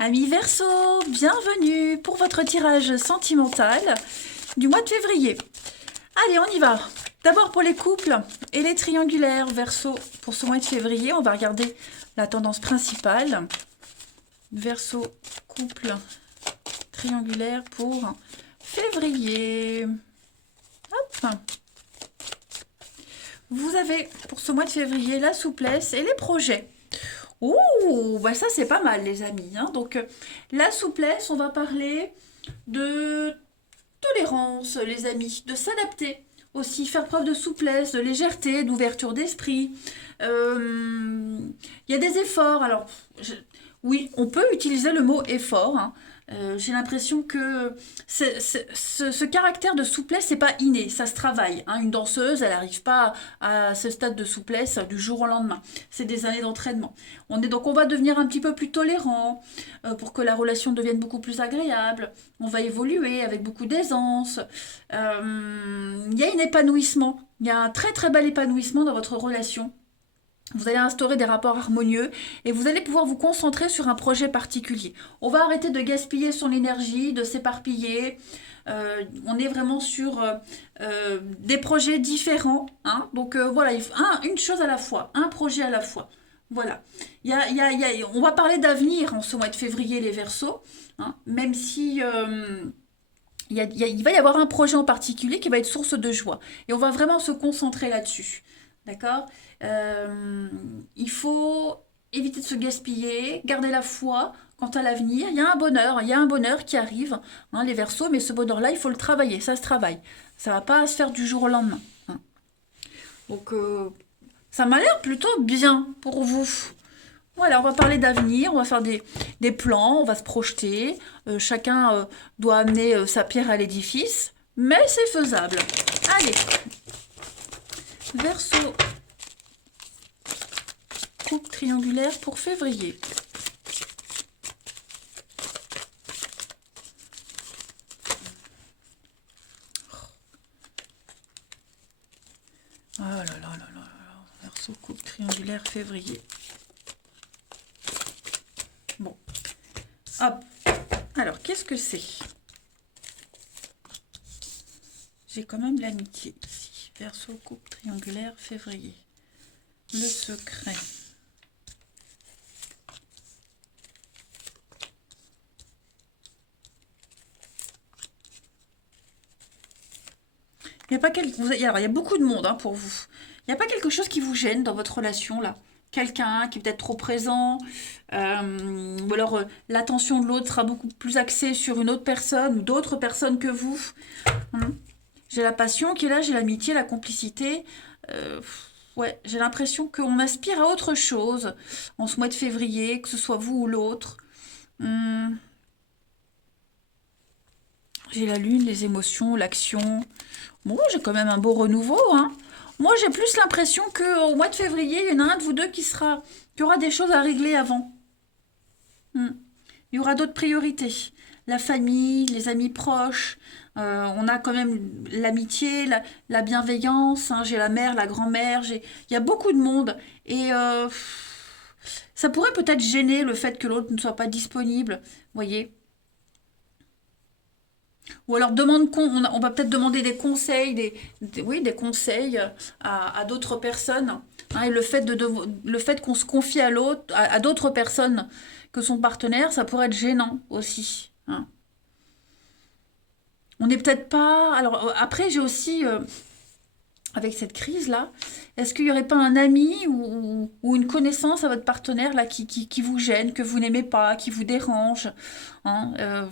Amis Verseau, bienvenue pour votre tirage sentimental du mois de février. Allez, on y va. D'abord pour les couples et les triangulaires Verseau pour ce mois de février. On va regarder la tendance principale. Verseau, couple, triangulaire pour février. Hop. Vous avez pour ce mois de février la souplesse et les projets. Ouh, bah ça c'est pas mal les amis, hein. Donc la souplesse, on va parler de tolérance les amis, de s'adapter aussi, faire preuve de souplesse, de légèreté, d'ouverture d'esprit. Il y a des efforts, alors oui, on peut utiliser le mot effort, hein. J'ai l'impression que ce caractère de souplesse, c'est pas inné, ça se travaille, hein. Une danseuse, elle n'arrive pas à ce stade de souplesse du jour au lendemain. C'est des années d'entraînement. Donc on va devenir un petit peu plus tolérant pour que la relation devienne beaucoup plus agréable. On va évoluer avec beaucoup d'aisance. Il y a un épanouissement. Il y a un très très bel épanouissement dans votre relation. Vous allez instaurer des rapports harmonieux et vous allez pouvoir vous concentrer sur un projet particulier. On va arrêter de gaspiller son énergie, de s'éparpiller. On est vraiment sur des projets différents, hein. Donc voilà, une chose à la fois, un projet à la fois. Voilà. On va parler d'avenir en ce mois de février, les Verseaux, hein, même si il va y avoir un projet en particulier qui va être source de joie. Et on va vraiment se concentrer là-dessus. D'accord. Il faut éviter de se gaspiller, garder la foi quant à l'avenir. Il y a un bonheur qui arrive, hein, les Verseaux, mais ce bonheur-là, il faut le travailler, ça se travaille. Ça va pas se faire du jour au lendemain, hein. Donc, ça m'a l'air plutôt bien pour vous. Voilà, on va parler d'avenir, on va faire des plans, on va se projeter. Chacun doit amener sa pierre à l'édifice, mais c'est faisable. Allez, Verseau, coupe triangulaire pour février. Oh là là là là là, Verseau, coupe triangulaire février. Bon, hop. Alors, qu'est-ce que c'est? J'ai quand même l'amitié ici. Verseau, coupe triangulaire février. Le secret. Il n'y a pas alors, il y a beaucoup de monde, hein, pour vous. Il n'y a pas quelque chose qui vous gêne dans votre relation là? Quelqu'un qui est peut-être trop présent, ou alors l'attention de l'autre sera beaucoup plus axée sur une autre personne ou d'autres personnes que vous, hein. J'ai la passion qui est là, j'ai l'amitié, la complicité. Euh, ouais, j'ai l'impression qu'on aspire à autre chose en ce mois de février, que ce soit vous ou l'autre. Hum, j'ai la lune, les émotions, l'action. Bon, j'ai quand même un beau renouveau, hein. Moi, j'ai plus l'impression qu'au mois de février, il y en a un de vous deux qui aura des choses à régler avant. Hmm. Il y aura d'autres priorités. La famille, les amis proches. On a quand même l'amitié, la bienveillance, hein. J'ai la mère, la grand-mère. Il y a beaucoup de monde. Et ça pourrait peut-être gêner le fait que l'autre ne soit pas disponible. Vous voyez? Ou alors on va peut-être demander des conseils, oui, des conseils à d'autres personnes, hein. Et le fait qu'on se confie à l'autre, à d'autres personnes que son partenaire, ça pourrait être gênant aussi, hein. On n'est peut-être pas. Alors après, j'ai aussi, avec cette crise-là, est-ce qu'il n'y aurait pas un ami ou une connaissance à votre partenaire là qui vous gêne, que vous n'aimez pas, qui vous dérange, hein,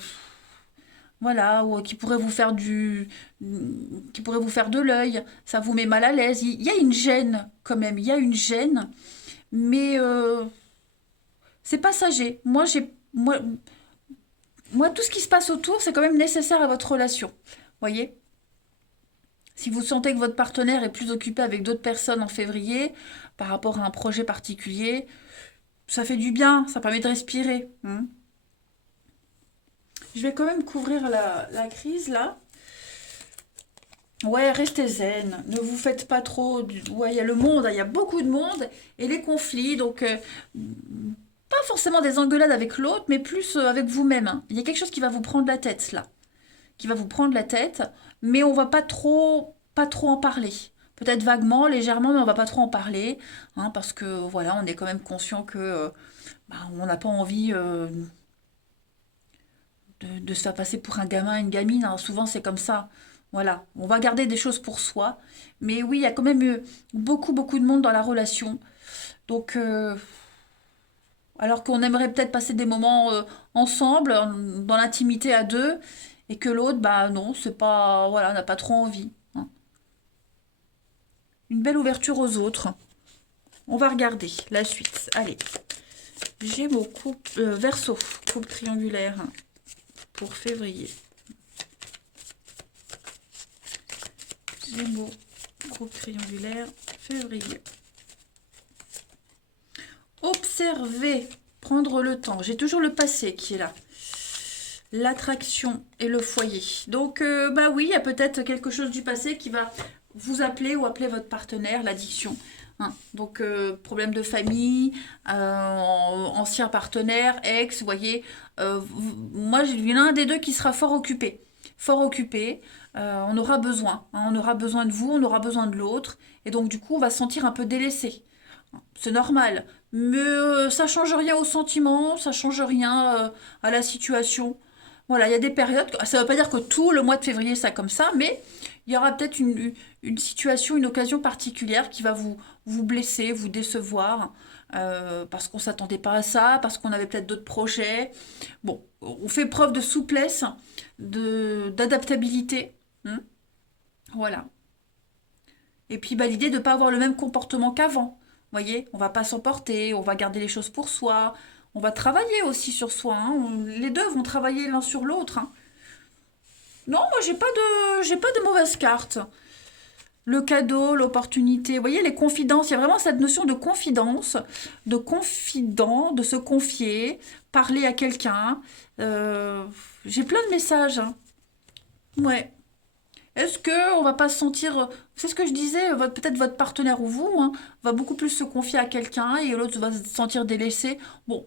voilà, ou qui pourrait vous faire de l'œil, ça vous met mal à l'aise. Il y a une gêne quand même, il y a une gêne, mais c'est passager. Moi, tout ce qui se passe autour, c'est quand même nécessaire à votre relation. Voyez? Si vous sentez que votre partenaire est plus occupé avec d'autres personnes en février, par rapport à un projet particulier, ça fait du bien, ça permet de respirer, hein. Je vais quand même couvrir la crise là. Ouais, restez zen, ne vous faites pas trop. Ouais, il y a le monde, hein, il y a beaucoup de monde et les conflits. Donc, pas forcément des engueulades avec l'autre, mais plus avec vous-même, hein. Il y a quelque chose qui va vous prendre la tête là, qui va vous prendre la tête, mais on va pas trop en parler. Peut-être vaguement, légèrement, mais on va pas trop en parler, hein, parce que voilà, on est quand même conscient que on n'a pas envie de se faire passer pour un gamin, une gamine, hein. Souvent c'est comme ça. Voilà, on va garder des choses pour soi, mais oui, il y a quand même beaucoup de monde dans la relation. Donc, alors qu'on aimerait peut-être passer des moments ensemble, dans l'intimité à deux, et que l'autre, bah non, c'est pas, voilà, n'a pas trop envie, hein. Une belle ouverture aux autres. On va regarder la suite. Allez, Gémeaux, Verseau, coupe triangulaire pour février. Gémeaux, coupe triangulaire, février. Observer, prendre le temps. J'ai toujours le passé qui est là. L'attraction et le foyer. Donc, bah oui, il y a peut-être quelque chose du passé qui va vous appeler ou appeler votre partenaire, l'addiction, hein. Donc, problème de famille, ancien partenaire, ex, vous voyez. Moi, il y en a un des deux qui sera fort occupé. Fort occupé. On aura besoin, hein. On aura besoin de vous, on aura besoin de l'autre. Et donc, du coup, on va se sentir un peu délaissé. C'est normal. Mais ça change rien au sentiment, ça change rien à la situation. Voilà, il y a des périodes, ça ne veut pas dire que tout le mois de février ça comme ça, mais il y aura peut-être une situation, une occasion particulière qui va vous blesser, vous décevoir, parce qu'on ne s'attendait pas à ça, parce qu'on avait peut-être d'autres projets. Bon, on fait preuve de souplesse, d'adaptabilité, hein. Voilà. Et puis bah, l'idée de ne pas avoir le même comportement qu'avant. Vous voyez, on va pas s'emporter, on va garder les choses pour soi, on va travailler aussi sur soi, hein. Les deux vont travailler l'un sur l'autre, hein. Non, moi j'ai pas de mauvaise carte. Le cadeau, l'opportunité, vous voyez, les confidences, il y a vraiment cette notion de confidence, de confident, de se confier, parler à quelqu'un. J'ai plein de messages, hein. Ouais. Est-ce que on va pas se sentir, c'est ce que je disais, peut-être votre partenaire ou vous, hein, va beaucoup plus se confier à quelqu'un et l'autre va se sentir délaissé. Bon,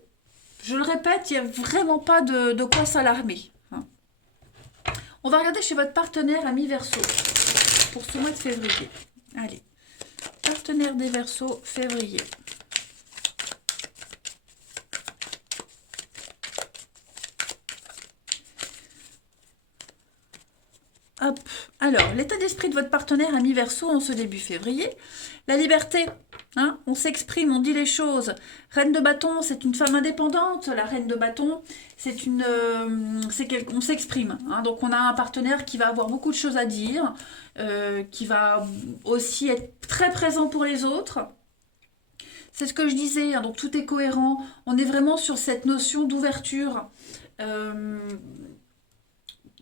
je le répète, il n'y a vraiment pas de quoi s'alarmer, hein. On va regarder chez votre partenaire ami Verseau pour ce mois de février. Allez, partenaire des Verseaux, février. Hop. Alors, l'état d'esprit de votre partenaire ami Verseau en ce début février. La liberté, hein, on s'exprime, on dit les choses. Reine de bâton, c'est une femme indépendante. La reine de bâton, on s'exprime, hein. Donc on a un partenaire qui va avoir beaucoup de choses à dire, qui va aussi être très présent pour les autres. C'est ce que je disais, hein, donc tout est cohérent. On est vraiment sur cette notion d'ouverture. Euh,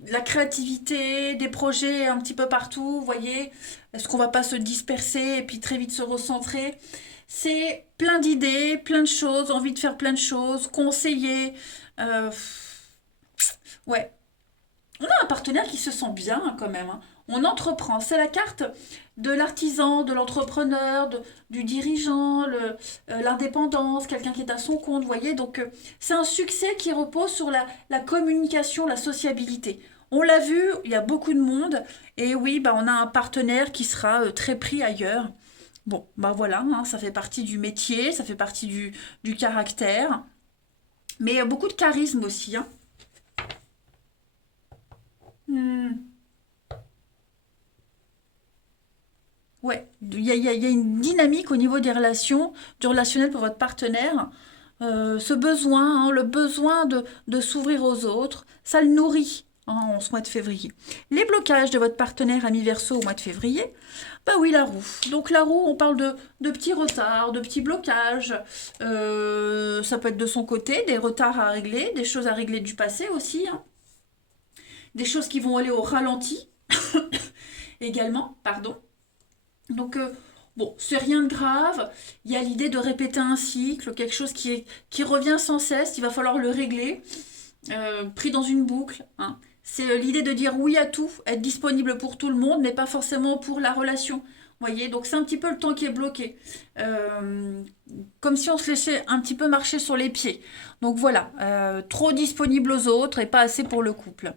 la créativité, des projets un petit peu partout, vous voyez. Est-ce qu'on va pas se disperser et puis très vite se recentrer? C'est plein d'idées, plein de choses, envie de faire plein de choses, conseiller. euh, ouais, on a un partenaire qui se sent bien, hein, quand même, hein. On entreprend. C'est la carte de l'artisan, de l'entrepreneur, du dirigeant, l'indépendance, quelqu'un qui est à son compte, vous voyez. Donc, c'est un succès qui repose sur la communication, la sociabilité. On l'a vu, il y a beaucoup de monde. Et oui, bah, on a un partenaire qui sera très pris ailleurs. Bon, bah voilà, hein, ça fait partie du métier, ça fait partie du caractère. Mais il y a beaucoup de charisme aussi, hein. Hmm. Ouais, il y a une dynamique au niveau des relations, du relationnel pour votre partenaire. Ce besoin, hein, le besoin de s'ouvrir aux autres, ça le nourrit, hein, en ce mois de février. Les blocages de votre partenaire ami Verseau au mois de février, bah oui, la roue. Donc la roue, on parle de petits retards, de petits blocages. Ça peut être de son côté, des retards à régler, des choses à régler du passé aussi, hein. Des choses qui vont aller au ralenti également, pardon. Donc, bon, c'est rien de grave. Il y a l'idée de répéter un cycle, quelque chose qui revient sans cesse. Il va falloir le régler, pris dans une boucle, hein. C'est l'idée de dire oui à tout, être disponible pour tout le monde, mais pas forcément pour la relation. Voyez, donc c'est un petit peu le temps qui est bloqué. Comme si on se laissait un petit peu marcher sur les pieds. Donc voilà, trop disponible aux autres et pas assez pour le couple.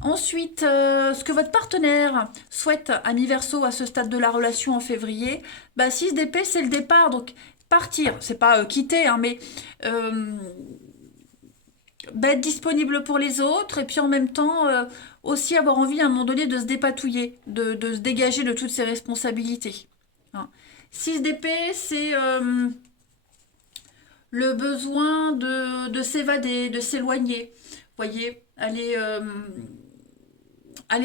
Ensuite, ce que votre partenaire souhaite à mi-verso à ce stade de la relation en février, bah 6 d'épée, c'est le départ. Donc partir, c'est pas quitter, hein, mais euh, bah, être disponible pour les autres et puis en même temps aussi avoir envie à un moment donné de se dépatouiller, de se dégager de toutes ses responsabilités. Hein. 6 d'épée, c'est le besoin de s'évader, de s'éloigner. Voyez, aller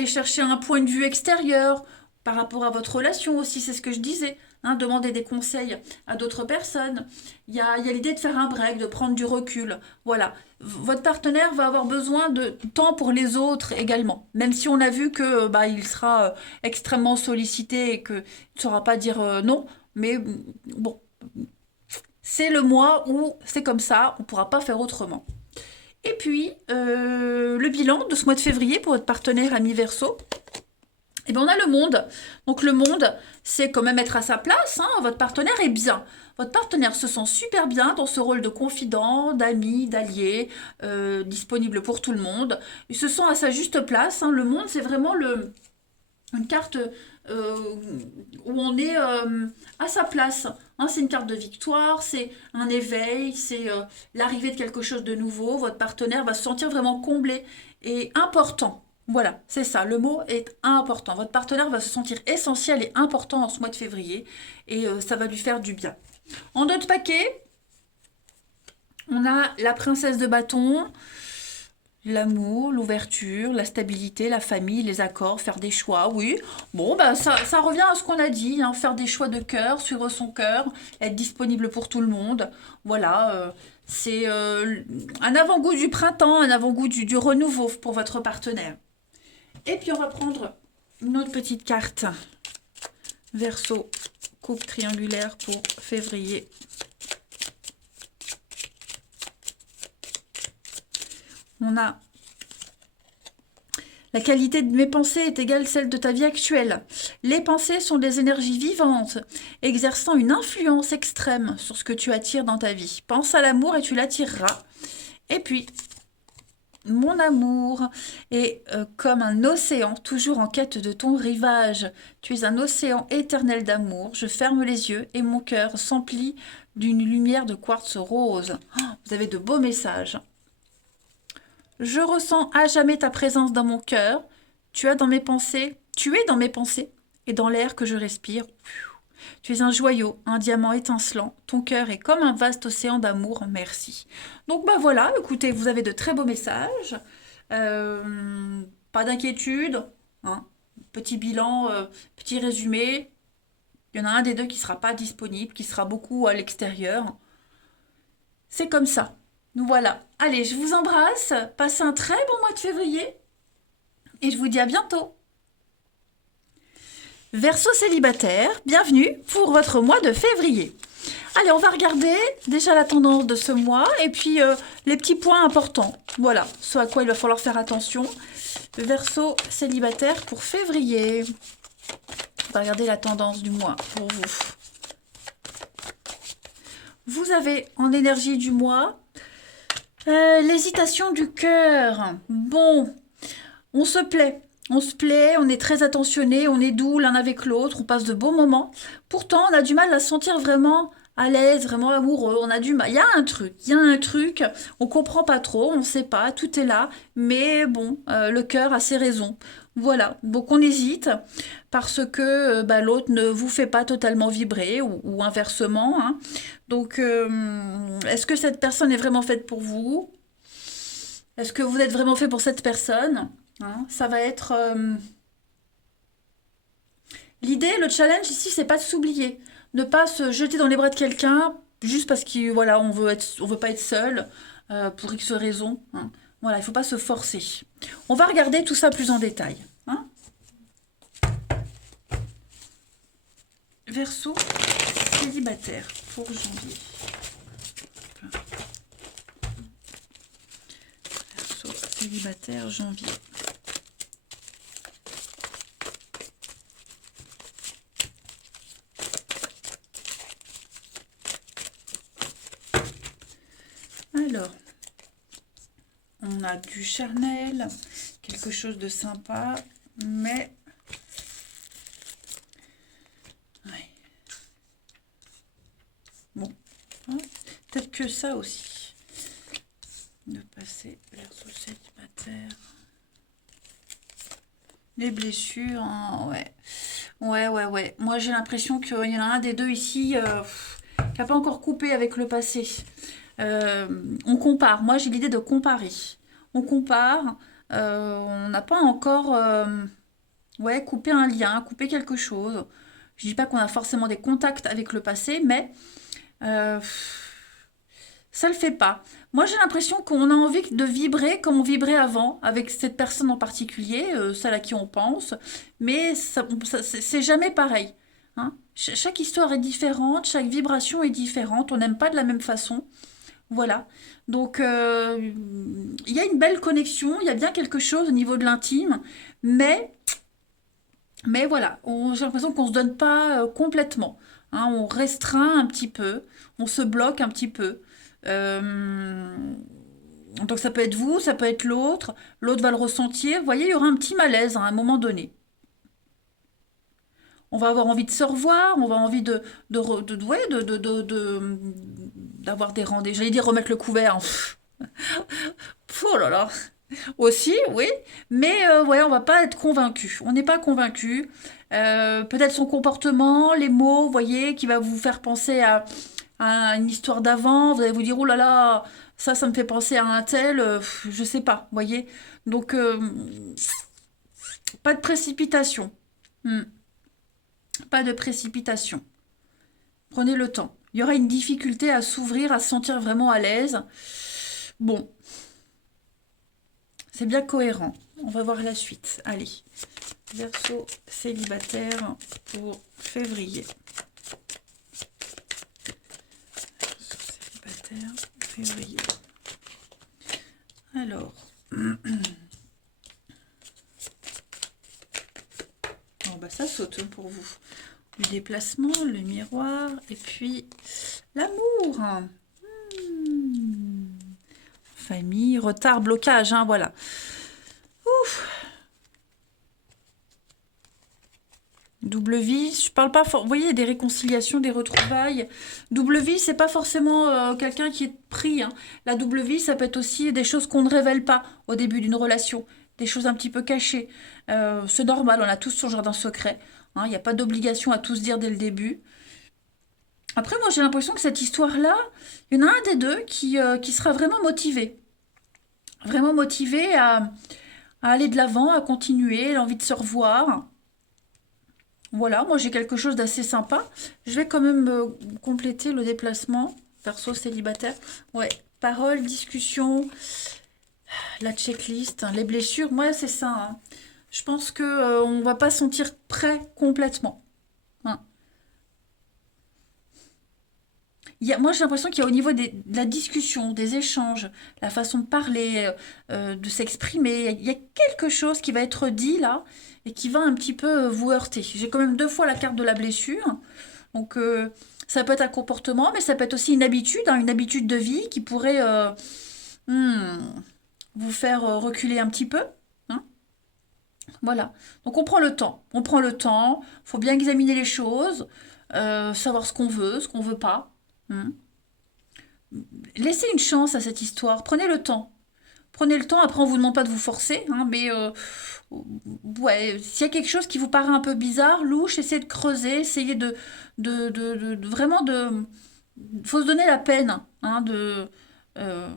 chercher un point de vue extérieur par rapport à votre relation aussi, c'est ce que je disais. Hein, demander des conseils à d'autres personnes. Il y a l'idée de faire un break, de prendre du recul. Voilà. Votre partenaire va avoir besoin de temps pour les autres également. Même si on a vu que bah, il sera extrêmement sollicité et qu'il ne saura pas dire non. Mais bon, c'est le mois où c'est comme ça, on ne pourra pas faire autrement. Et puis, le bilan de ce mois de février pour votre partenaire ami Verseau. Et bien, on a le monde. Donc, le monde, c'est quand même être à sa place. Hein. Votre partenaire est bien. Votre partenaire se sent super bien dans ce rôle de confident, d'ami, d'allié, disponible pour tout le monde. Il se sent à sa juste place. Hein. Le monde, c'est vraiment une carte euh, où on est à sa place. Hein, c'est une carte de victoire, c'est un éveil, c'est l'arrivée de quelque chose de nouveau. Votre partenaire va se sentir vraiment comblé et important. Voilà, c'est ça, le mot est important. Votre partenaire va se sentir essentiel et important en ce mois de février et ça va lui faire du bien. En d'autres paquets, on a la princesse de bâton, l'amour, l'ouverture, la stabilité, la famille, les accords, faire des choix, oui. Bon, bah, ça revient à ce qu'on a dit, hein, faire des choix de cœur, suivre son cœur, être disponible pour tout le monde. Voilà, c'est un avant-goût du printemps, un avant-goût du renouveau pour votre partenaire. Et puis on va prendre une autre petite carte. Verseau, coupe triangulaire pour février. On a la qualité de mes pensées est égale celle de ta vie actuelle. Les pensées sont des énergies vivantes, exerçant une influence extrême sur ce que tu attires dans ta vie. Pense à l'amour et tu l'attireras. Et puis, mon amour est comme un océan, toujours en quête de ton rivage. Tu es un océan éternel d'amour. Je ferme les yeux et mon cœur s'emplit d'une lumière de quartz rose. Oh, vous avez de beaux messages. Je ressens à jamais ta présence dans mon cœur. Tu es dans mes pensées et dans l'air que je respire. Tu es un joyau, un diamant étincelant. Ton cœur est comme un vaste océan d'amour. Merci. Donc bah voilà, écoutez, vous avez de très beaux messages. Pas d'inquiétude. Hein. Petit bilan, petit résumé. Il y en a un des deux qui ne sera pas disponible, qui sera beaucoup à l'extérieur. C'est comme ça. Donc voilà. Allez, je vous embrasse. Passez un très bon mois de février. Et je vous dis à bientôt. Verseau célibataire, bienvenue pour votre mois de février. Allez, on va regarder déjà la tendance de ce mois et puis les petits points importants. Voilà, ce à quoi il va falloir faire attention. Verseau célibataire pour février. On va regarder la tendance du mois pour vous. Vous avez en énergie du mois l'hésitation du cœur. Bon, on se plaît. On se plaît, on est très attentionné, on est doux l'un avec l'autre, on passe de beaux moments. Pourtant, on a du mal à se sentir vraiment à l'aise, vraiment amoureux. On a du mal. Il y a un truc. On comprend pas trop, on sait pas, tout est là. Mais bon, le cœur a ses raisons. Voilà. Donc on hésite parce que bah, l'autre ne vous fait pas totalement vibrer ou inversement. Hein. Donc, est-ce que cette personne est vraiment faite pour vous? Est-ce que vous êtes vraiment fait pour cette personne? Hein, ça va être... L'idée, le challenge ici, c'est pas de s'oublier. Ne pas se jeter dans les bras de quelqu'un juste parce qu'on voilà, on veut pas être seul pour X raisons. Hein. Voilà, il faut pas se forcer. On va regarder tout ça plus en détail. Hein. Verseau célibataire pour janvier. Verseau célibataire janvier. On a du charnel, quelque chose de sympa, mais... Ouais. Bon, hein, peut-être que ça aussi. De passer Verseau célibataire. Les blessures, hein, ouais. Ouais. Moi, j'ai l'impression qu'il y en a un des deux ici qui n'a pas encore coupé avec le passé. On compare. Moi, j'ai l'idée de comparer. On compare. On n'a pas encore ouais, coupé un lien, coupé quelque chose. Je dis pas qu'on a forcément des contacts avec le passé, mais euh, ça le fait pas. Moi, j'ai l'impression qu'on a envie de vibrer comme on vibrait avant, avec cette personne en particulier, celle à qui on pense, mais c'est jamais pareil. Hein. Chaque histoire est différente, chaque vibration est différente, on n'aime pas de la même façon. Voilà. Donc, il y a une belle connexion, il y a bien quelque chose au niveau de l'intime, mais, mais voilà, j'ai l'impression qu'on ne se donne pas complètement. Hein. On restreint un petit peu, on se bloque un petit peu. Euh, donc ça peut être vous, ça peut être l'autre, l'autre va le ressentir. Vous voyez, il y aura un petit malaise à un moment donné. On va avoir envie de se revoir, on va avoir envie ouais, d'avoir des rendez-vous. J'allais dire remettre le couvert. Oh là là. Aussi, oui, mais ouais, on va pas être convaincu. On n'est pas convaincu. Peut-être son comportement, les mots, vous voyez, qui va vous faire penser à une histoire d'avant. Vous allez vous dire, oh là là, ça me fait penser à un tel. Je sais pas, vous voyez. Donc, pas de précipitation. Hmm. Pas de précipitation. Prenez le temps. Il y aura une difficulté à s'ouvrir, à se sentir vraiment à l'aise. Bon, c'est bien cohérent. On va voir la suite. Allez, Verseau célibataire pour février. Verseau célibataire, février. Alors, bon, bah, ça saute pour vous. Le déplacement, le miroir, et puis l'amour. Famille, retard, blocage, hein, voilà. Ouf. Double vie, je parle pas, vous voyez, des réconciliations, des retrouvailles. Double vie, c'est pas forcément quelqu'un qui est pris. Hein. La double vie, ça peut être aussi des choses qu'on ne révèle pas au début d'une relation, des choses un petit peu cachées. C'est normal, on a tous son jardin secret. Hein. Il n'y a pas d'obligation à tout se dire dès le début. Après, moi, j'ai l'impression que cette histoire-là, il y en a un des deux qui sera vraiment motivé. Vraiment motivé à aller de l'avant, à continuer, l'envie de se revoir. Voilà, moi j'ai quelque chose d'assez sympa. Je vais quand même compléter le déplacement. Perso célibataire. Ouais, parole, discussion, la checklist, hein, les blessures. Moi, c'est ça. Hein. Je pense que on va pas se sentir prêt complètement. Hein. Moi, j'ai l'impression qu'il y a au niveau de la discussion, des échanges, la façon de parler, de s'exprimer, il y a quelque chose qui va être dit là et qui va un petit peu vous heurter. J'ai quand même deux fois la carte de la blessure. Donc, ça peut être un comportement, mais ça peut être aussi hein, une habitude de vie qui pourrait hmm, vous faire reculer un petit peu. Hein. Voilà. Donc, on prend le temps. On prend le temps. Il faut bien examiner les choses, savoir ce qu'on veut pas. Hmm. Laissez une chance à cette histoire. Prenez le temps. Prenez le temps. Après, on vous demande pas de vous forcer, hein, mais ouais, s'il y a quelque chose qui vous paraît un peu bizarre, louche, essayez de creuser, essayez vraiment de. Faut se donner la peine, hein, euh,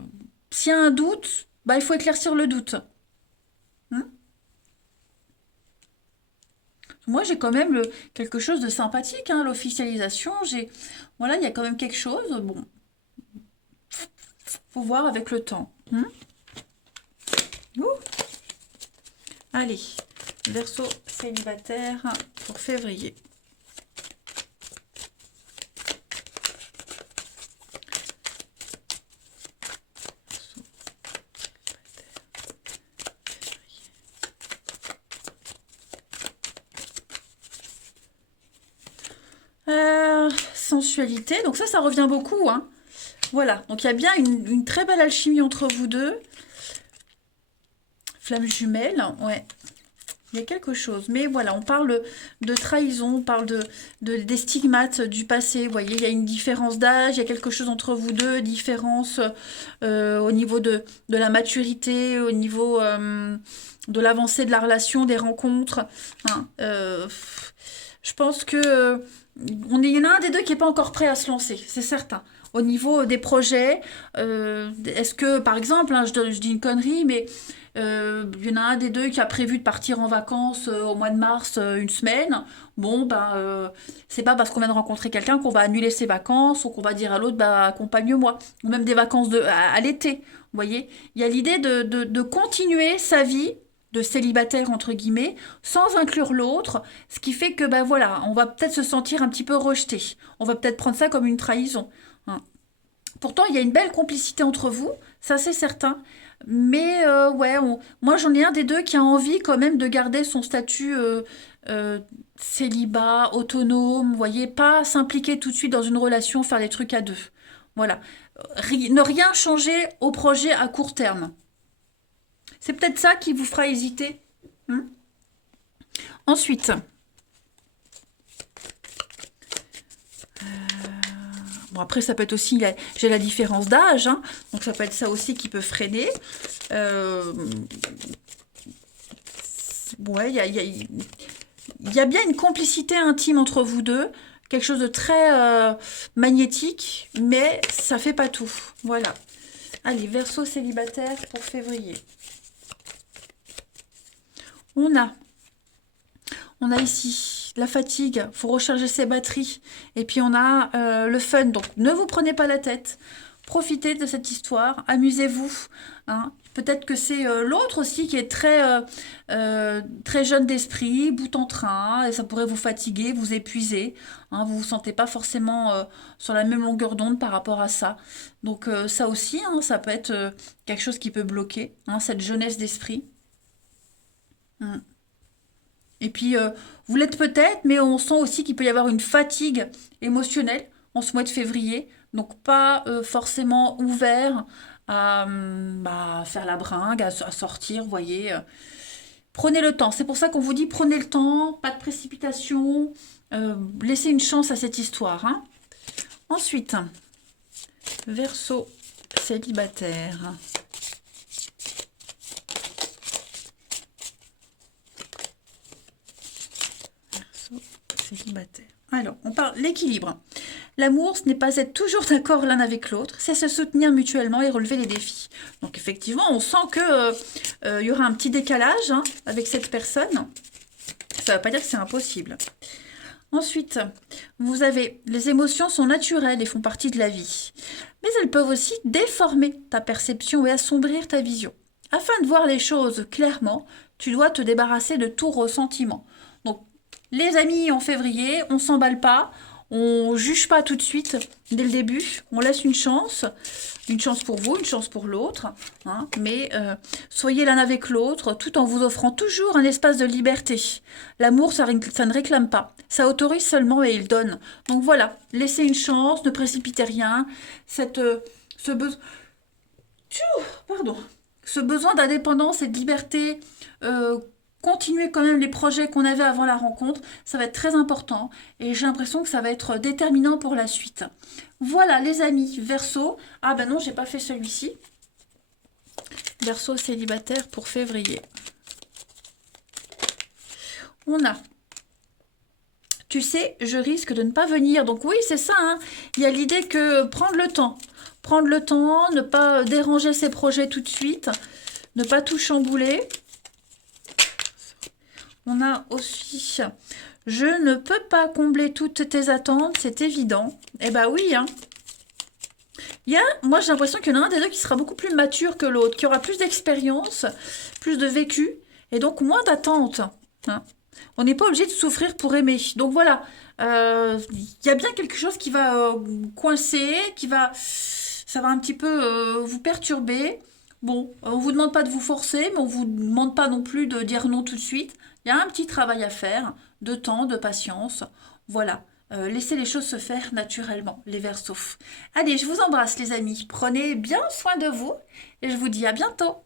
s'il y a un doute, bah, il faut éclaircir le doute. Hein. Moi, j'ai quand même quelque chose de sympathique, hein, l'officialisation. Voilà, il y a quand même quelque chose. Bon, faut voir avec le temps. Hein. Ouh. Allez, Verseau célibataire pour février. Sensualité, donc ça revient beaucoup. Hein. Voilà, donc il y a bien une très belle alchimie entre vous deux. Flamme jumelle, ouais. Il y a quelque chose. Mais voilà, on parle de trahison, on parle des stigmates du passé. Vous voyez, il y a une différence d'âge, il y a quelque chose entre vous deux, différence au niveau de la maturité, au niveau de l'avancée de la relation, des rencontres. Hein. Je pense que il y en a un des deux qui n'est pas encore prêt à se lancer, c'est certain. Au niveau des projets, est-ce que, par exemple, hein, je dis une connerie, mais il y en a un des deux qui a prévu de partir en vacances au mois de mars, une semaine. Bon, ben, c'est pas parce qu'on vient de rencontrer quelqu'un qu'on va annuler ses vacances ou qu'on va dire à l'autre, bah, accompagne-moi. Ou même des vacances à l'été. Vous voyez, il y a l'idée de continuer sa vie de célibataire, entre guillemets, sans inclure l'autre, ce qui fait que, ben voilà, on va peut-être se sentir un petit peu rejeté. On va peut-être prendre ça comme une trahison. Hein. Pourtant, il y a une belle complicité entre vous, ça c'est certain. Mais ouais, moi j'en ai un des deux qui a envie quand même de garder son statut euh, célibat, autonome, vous voyez, pas s'impliquer tout de suite dans une relation, faire des trucs à deux. Voilà. Ne rien changer au projet à court terme. C'est peut-être ça qui vous fera hésiter. Hein. Ensuite, bon, après, ça peut être aussi, j'ai la différence d'âge, hein, donc ça peut être ça aussi qui peut freiner. Ouais, il y a bien une complicité intime entre vous deux, quelque chose de très magnétique, mais ça fait pas tout. Voilà. Allez, Verseau célibataire pour février. On a ici la fatigue, il faut recharger ses batteries. Et puis on a le fun, donc ne vous prenez pas la tête. Profitez de cette histoire, amusez-vous. Hein. Peut-être que c'est l'autre aussi qui est très jeune d'esprit, bout en train, et ça pourrait vous fatiguer, vous épuiser. Hein. Vous ne vous sentez pas forcément sur la même longueur d'onde par rapport à ça. Donc ça aussi, hein, ça peut être quelque chose qui peut bloquer, hein, cette jeunesse d'esprit. Hum. Et puis, vous l'êtes peut-être, mais on sent aussi qu'il peut y avoir une fatigue émotionnelle en ce mois de février. Donc, pas forcément ouvert à bah, faire la bringue, à sortir, vous voyez. Prenez le temps. C'est pour ça qu'on vous dit prenez le temps, pas de précipitation. Laissez une chance à cette histoire. Hein. Ensuite, Verseau célibataire. Célibataire. Alors, on parle l'équilibre. L'amour, ce n'est pas être toujours d'accord l'un avec l'autre, c'est se soutenir mutuellement et relever les défis. Donc effectivement, on sent que y aura un petit décalage hein, avec cette personne. Ça ne veut pas dire que c'est impossible. Ensuite, vous avez les émotions sont naturelles et font partie de la vie. Mais elles peuvent aussi déformer ta perception et assombrir ta vision. Afin de voir les choses clairement, tu dois te débarrasser de tout ressentiment. Donc, les amis en février, on s'emballe pas, on juge pas tout de suite dès le début, on laisse une chance pour vous, une chance pour l'autre, hein, mais soyez l'un avec l'autre tout en vous offrant toujours un espace de liberté. L'amour, ça ne réclame pas, ça autorise seulement et il donne. Donc voilà, laissez une chance, ne précipitez rien, ce besoin... Pardon. Ce besoin d'indépendance et de liberté, continuer quand même les projets qu'on avait avant la rencontre, ça va être très important et j'ai l'impression que ça va être déterminant pour la suite. Voilà les amis, Verseau. Ah ben non, j'ai pas fait celui-ci. Verseau célibataire pour février. On a tu sais, je risque de ne pas venir. Donc oui, c'est ça. Hein. Il y a l'idée que prendre le temps, ne pas déranger ses projets tout de suite, ne pas tout chambouler. On a aussi, je ne peux pas combler toutes tes attentes, c'est évident. Eh ben oui, hein. Moi j'ai l'impression qu'il y en a un des deux qui sera beaucoup plus mature que l'autre, qui aura plus d'expérience, plus de vécu, et donc moins d'attentes. Hein. On n'est pas obligé de souffrir pour aimer. Donc voilà, il y a bien quelque chose qui va coincer, ça va un petit peu vous perturber. Bon, on vous demande pas de vous forcer, mais on vous demande pas non plus de dire non tout de suite. Il y a un petit travail à faire, de temps, de patience. Voilà, laissez les choses se faire naturellement, les Verseaux. Allez, je vous embrasse les amis. Prenez bien soin de vous et je vous dis à bientôt.